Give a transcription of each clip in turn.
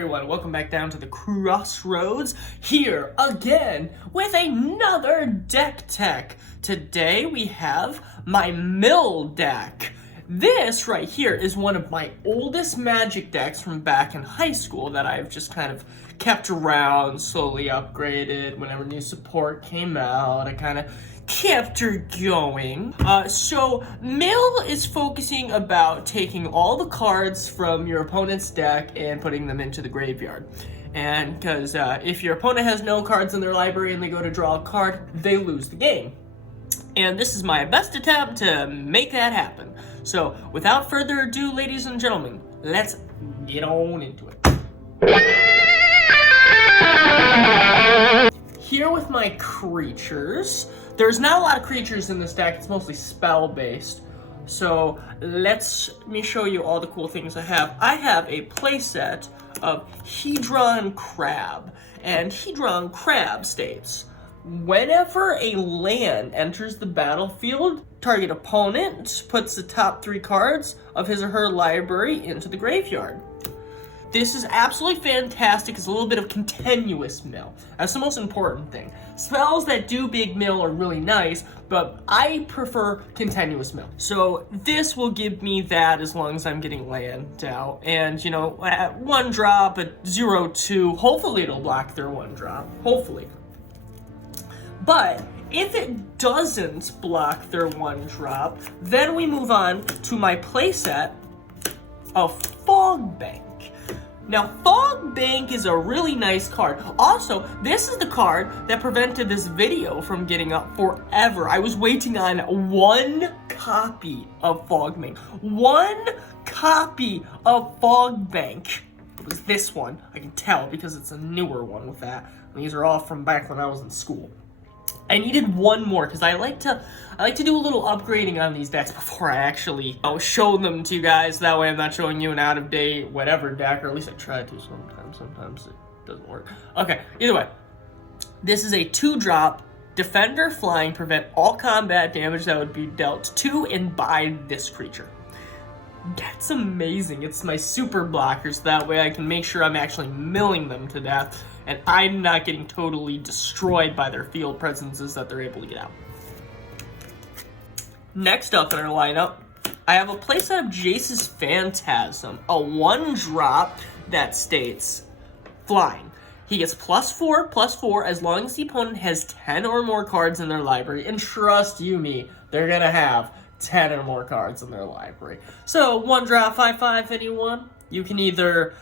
everyone, welcome back down to the Crossroads, here again with another DeckTech. Today we have my mill deck. This right here is one of my oldest Magic decks from back in high school that I've just kind of kept around, slowly upgraded. Whenever new support came out, I kind of kept her going. So Mill is focusing about taking all the cards from your opponent's deck and putting them into the graveyard. And because if your opponent has no cards in their library and they go to draw a card, they lose the game. And this is my best attempt to make that happen. So without further ado, ladies and gentlemen, let's get on into it. Here with my creatures. There's not a lot of creatures in this deck, it's mostly spell-based. So let me show you all the cool things I have. I have a playset of Hedron Crab, and Hedron Crab states, whenever a land enters the battlefield, target opponent puts the top 3 cards of his or her library into the graveyard. This is absolutely fantastic. It's a little bit of continuous mill. That's the most important thing. Spells that do big mill are really nice, but I prefer continuous mill. So this will give me that as long as I'm getting land out. And, you know, at 1 drop, at 0-2, hopefully it'll block their 1 drop. Hopefully. But if it doesn't block their 1 drop, then we move on to my playset of Fog Bank. Now, Fog Bank is a really nice card. Also, this is the card that prevented this video from getting up forever. I was waiting on 1 copy of Fog Bank. 1 copy of Fog Bank. It was this one. I can tell because it's a newer one with that. And these are all from back when I was in school. I needed 1 more because I like to do a little upgrading on these decks before I actually show them to you guys. That way I'm not showing you an out-of-date whatever deck, or at least I try to sometimes. Sometimes it doesn't work. Okay, either way. This is a 2-drop, Defender Flying, prevent all combat damage that would be dealt to and by this creature. That's amazing. It's my super blockers. That way I can make sure I'm actually milling them to death and I'm not getting totally destroyed by their field presences that they're able to get out. Next up in our lineup, I have a playset of Jace's Phantasm, a 1-drop that states flying. He gets +4/+4 as long as the opponent has 10 or more cards in their library, and trust you me, they're gonna have 10 or more cards in their library. So 1-drop 5/5, anyone? You can either,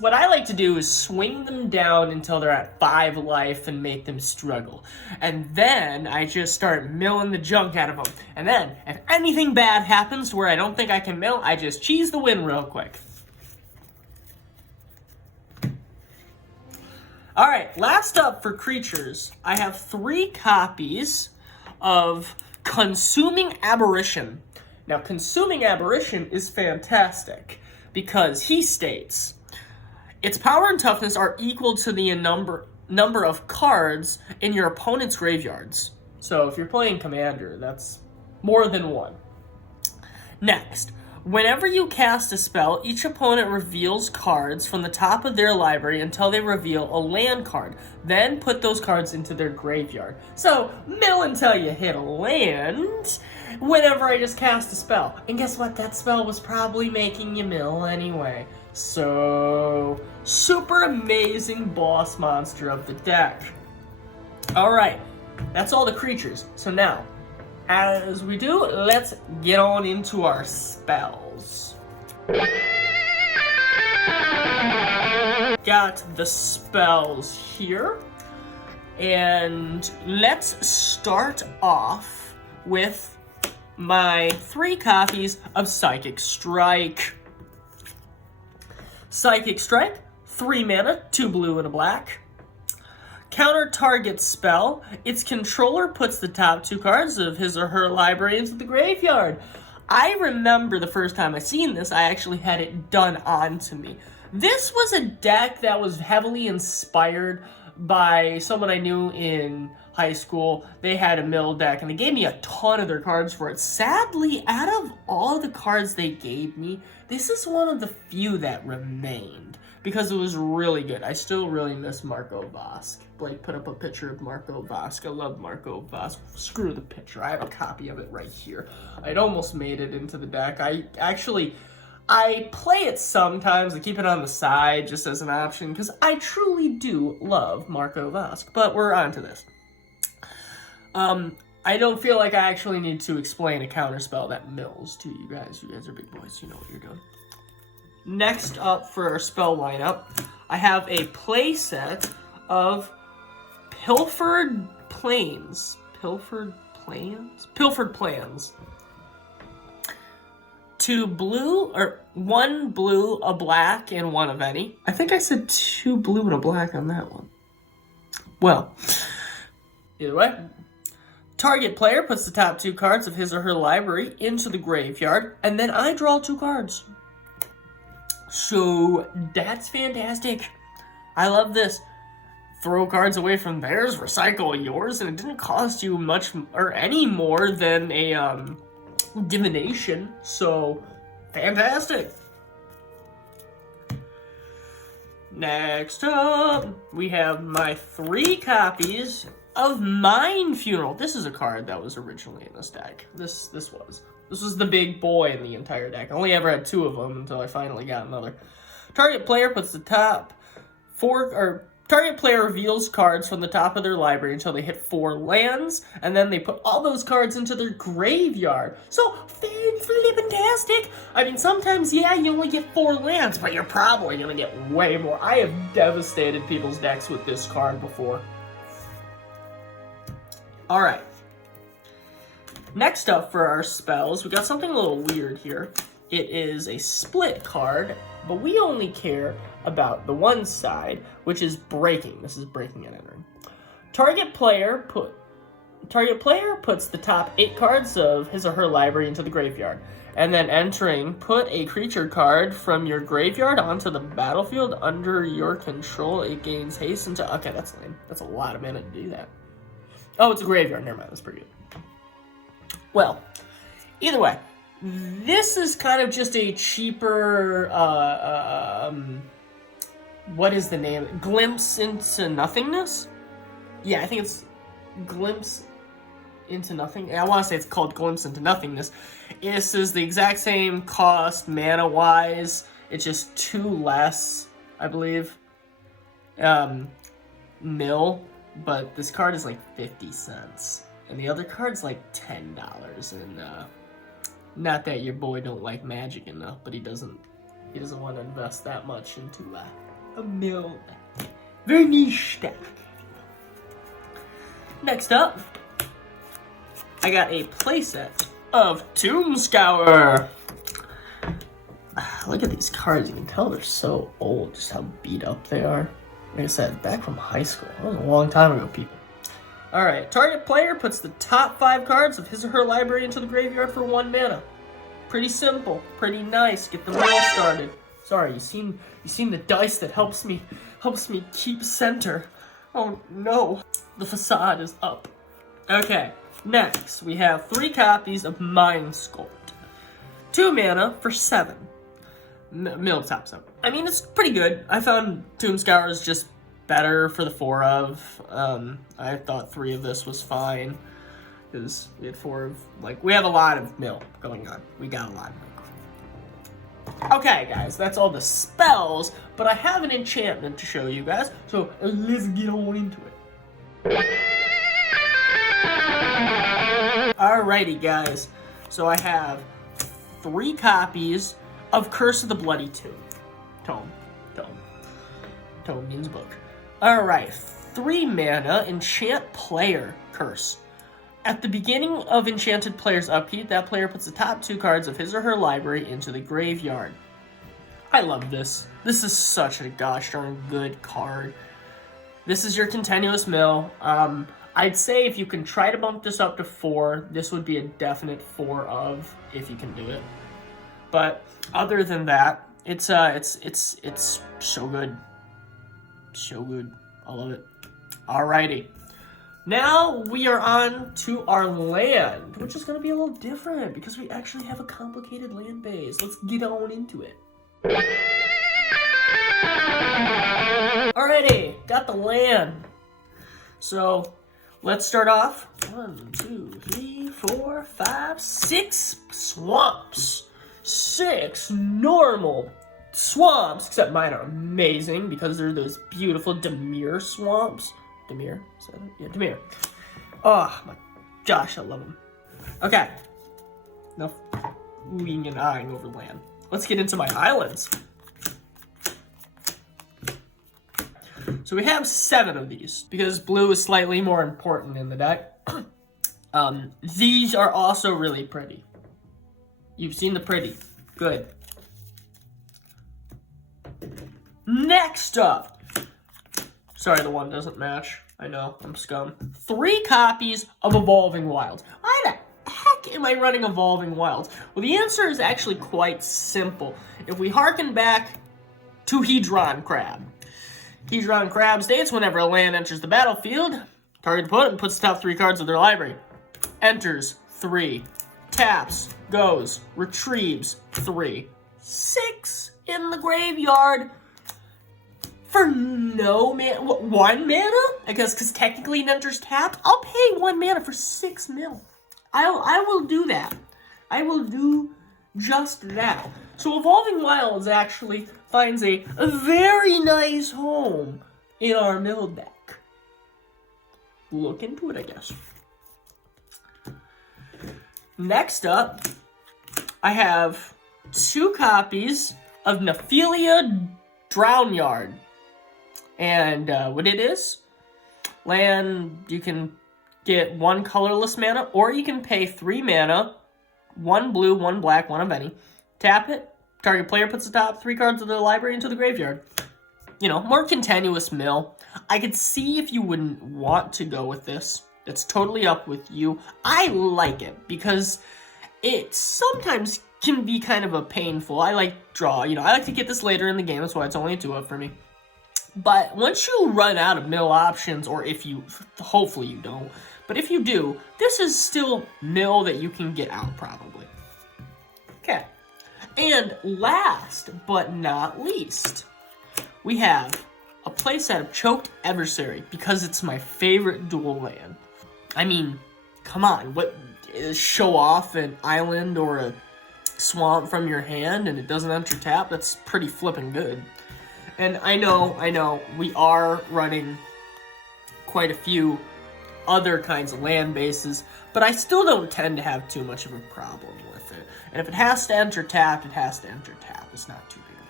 what I like to do is swing them down until they're at 5 life and make them struggle. And then I just start milling the junk out of them. And then if anything bad happens to where I don't think I can mill, I just cheese the win real quick. Alright, last up for creatures, I have 3 copies of Consuming Aberration. Now, Consuming Aberration is fantastic because he states, its power and toughness are equal to the number of cards in your opponent's graveyards. So if you're playing Commander, that's more than 1. Next, whenever you cast a spell, each opponent reveals cards from the top of their library until they reveal a land card. Then put those cards into their graveyard. So, mill until you hit a land whenever I just cast a spell. And guess what? That spell was probably making you mill anyway. So, super amazing boss monster of the deck. Alright, that's all the creatures. So now, as we do, let's get on into our spells. Got the spells here. And let's start off with my 3 copies of Psychic Strike. Psychic Strike, 3 mana, 2 blue and a black. Counter target spell, its controller puts the top 2 cards of his or her library into the graveyard. I remember the first time I seen this, I actually had it done onto me. This was a deck that was heavily inspired by someone I knew in high school, they had a mill deck, and they gave me a ton of their cards for it. Sadly, out of all the cards they gave me, this is one of the few that remained, because it was really good. I still really miss Marco Vosk. Blake put up a picture of Marco Vosk. I love Marco Vosk. Screw the picture. I have a copy of it right here. It almost made it into the deck. I play it sometimes. I keep it on the side just as an option because I truly do love Marco Vosk. But we're on to this. I don't feel like I actually need to explain a counterspell that mills to you guys. You guys are big boys. You know what you're doing. Next up for our spell lineup, I have a playset of Pilfered Plans. Pilfered Plans. 2 blue, or 1 blue, a black, and 1 of any. I think I said 2 blue and a black on that one. Well, either way. Target player puts the top 2 cards of his or her library into the graveyard, and then I draw 2 cards. So, that's fantastic. I love this. Throw cards away from theirs, recycle yours, and it didn't cost you much or any more than a divination. So, fantastic. Next up, we have my 3 copies of Mind Funeral. This is a card that was originally in this deck. This was the big boy in the entire deck. I only ever had 2 of them until I finally got another. Target player puts the top 4, or target player reveals cards from the top of their library until they hit 4 lands, and then they put all those cards into their graveyard. So, fantastic! I mean, sometimes, yeah, you only get 4 lands, but you're probably gonna get way more. I have devastated people's decks with this card before. Alright. Next up for our spells, we got something a little weird here. It is a split card, but we only care about the one side, which is breaking. This is breaking and entering. Target player puts the top 8 cards of his or her library into the graveyard, and then entering, put a creature card from your graveyard onto the battlefield under your control. It gains haste into. Okay, that's lame. That's a lot of mana to do that. Oh, it's a graveyard. Never mind. That's pretty good. Well, either way, this is kind of just a cheaper, what is the name? Glimpse into Nothingness? Yeah, I think it's Glimpse into Nothing. I want to say it's called Glimpse into Nothingness. This is the exact same cost, mana-wise. It's just 2 less, I believe, mil. But this card is like 50 cents. And the other card's like $10. And, not that your boy don't like Magic enough, but he doesn't want to invest that much into a mill. Very niche deck. Next up, I got a playset of Tomb Scour. Look at these cards. You can tell they're so old, just how beat up they are. Like I said, back from high school. That was a long time ago, people. Alright, target player puts the top 5 cards of his or her library into the graveyard for 1 mana. Pretty simple, pretty nice. Get the mill started. Sorry, you seen the dice that helps me keep center. Oh no, the facade is up. Okay, next we have 3 copies of Mind Sculpt. 2 mana for 7. Mill top 7. I mean, it's pretty good. I found Tomb Scour is just better for the 4 of. I thought 3 of this was fine. Because we had 4 of, like, we have a lot of mill going on. We got a lot of mill. Okay, guys, that's all the spells, but I have an enchantment to show you guys, so let's get on into it. Alrighty, guys, so I have 3 copies of Curse of the Bloody Tome. Tome means book. Alright, 3 mana, enchant player curse. At the beginning of enchanted player's upkeep, that player puts the top 2 cards of his or her library into the graveyard. I love this. This is such a gosh darn good card. This is your continuous mill. I'd say if you can try to bump this up to 4, this would be a definite 4 of, if you can do it. But other than that, it's so good. So good. I love it. Alrighty. Now we are on to our land, which is going to be a little different because we actually have a complicated land base. Let's get on into it. Alrighty, got the land. So let's start off. 1, 2, 3, 4, 5, 6 swamps. 6 normal swamps, except mine are amazing because they're those beautiful Demir swamps. Demir? Is that it? Yeah, Demir. Oh my gosh, I love them. Okay. Enough oohing and eyeing over land. Let's get into my islands. So we have 7 of these because blue is slightly more important in the deck. These are also really pretty. You've seen the pretty. Good. Next up. Sorry, the one doesn't match. I know, I'm scum. 3 copies of Evolving Wilds. Why the heck am I running Evolving Wilds? Well, the answer is actually quite simple. If we harken back to Hedron Crab. Hedron Crab states whenever a land enters the battlefield, target opponent puts the top 3 cards of their library. Enters 3. Taps, goes, retrieves 3. 6 in the graveyard. For no mana, 1 mana? I guess because technically it enters tapped. I'll pay 1 mana for 6 mil. I will do that. I will do just that. So Evolving Wilds actually finds a very nice home in our mill deck. Look into it, I guess. Next up, I have 2 copies of Nephilia Drownyard. And what it is, land, you can get 1 colorless mana, or you can pay 3 mana, 1 blue, 1 black, 1 of any. Tap it, target player puts the top 3 cards of their library into the graveyard. You know, more continuous mill. I could see if you wouldn't want to go with this. It's totally up with you. I like it because it sometimes can be kind of a painful. I like draw, I like to get this later in the game. That's why it's only a 2-up for me. But once you run out of mill options, or if you, hopefully you don't, but if you do, this is still mill that you can get out probably. Okay. And last but not least, we have a playset of Choked Adversary because it's my favorite dual land. I mean, come on, what, show off an island or a swamp from your hand and it doesn't enter tap? That's pretty flippin' good. And I know, we are running quite a few other kinds of land bases, but I still don't tend to have too much of a problem with it. And if it has to enter tap, it has to enter tap. It's not too big of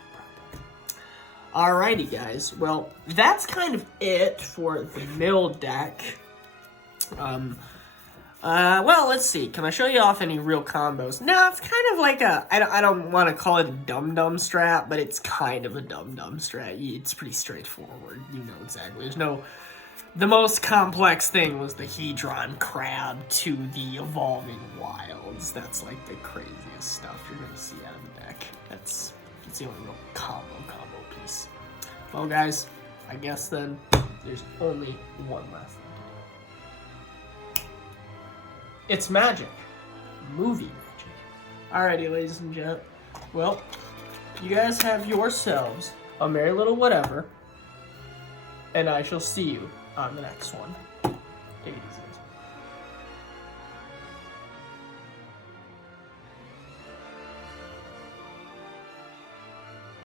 a problem. Alrighty, guys. Well, that's kind of it for the mill deck. Well, let's see. Can I show you off any real combos? No, it's kind of like a, I don't want to call it a dum-dum strat, but it's kind of a dum-dum strat. It's pretty straightforward. You know exactly. There's no, the most complex thing was the Hedron Crab to the Evolving Wilds. That's like the craziest stuff you're going to see out of the deck. That's the only real combo piece. Well, guys, I guess then there's only one last thing. It's magic. Movie magic. Alrighty, ladies and gents. Well, you guys have yourselves a merry little whatever, and I shall see you on the next one. Take it easy.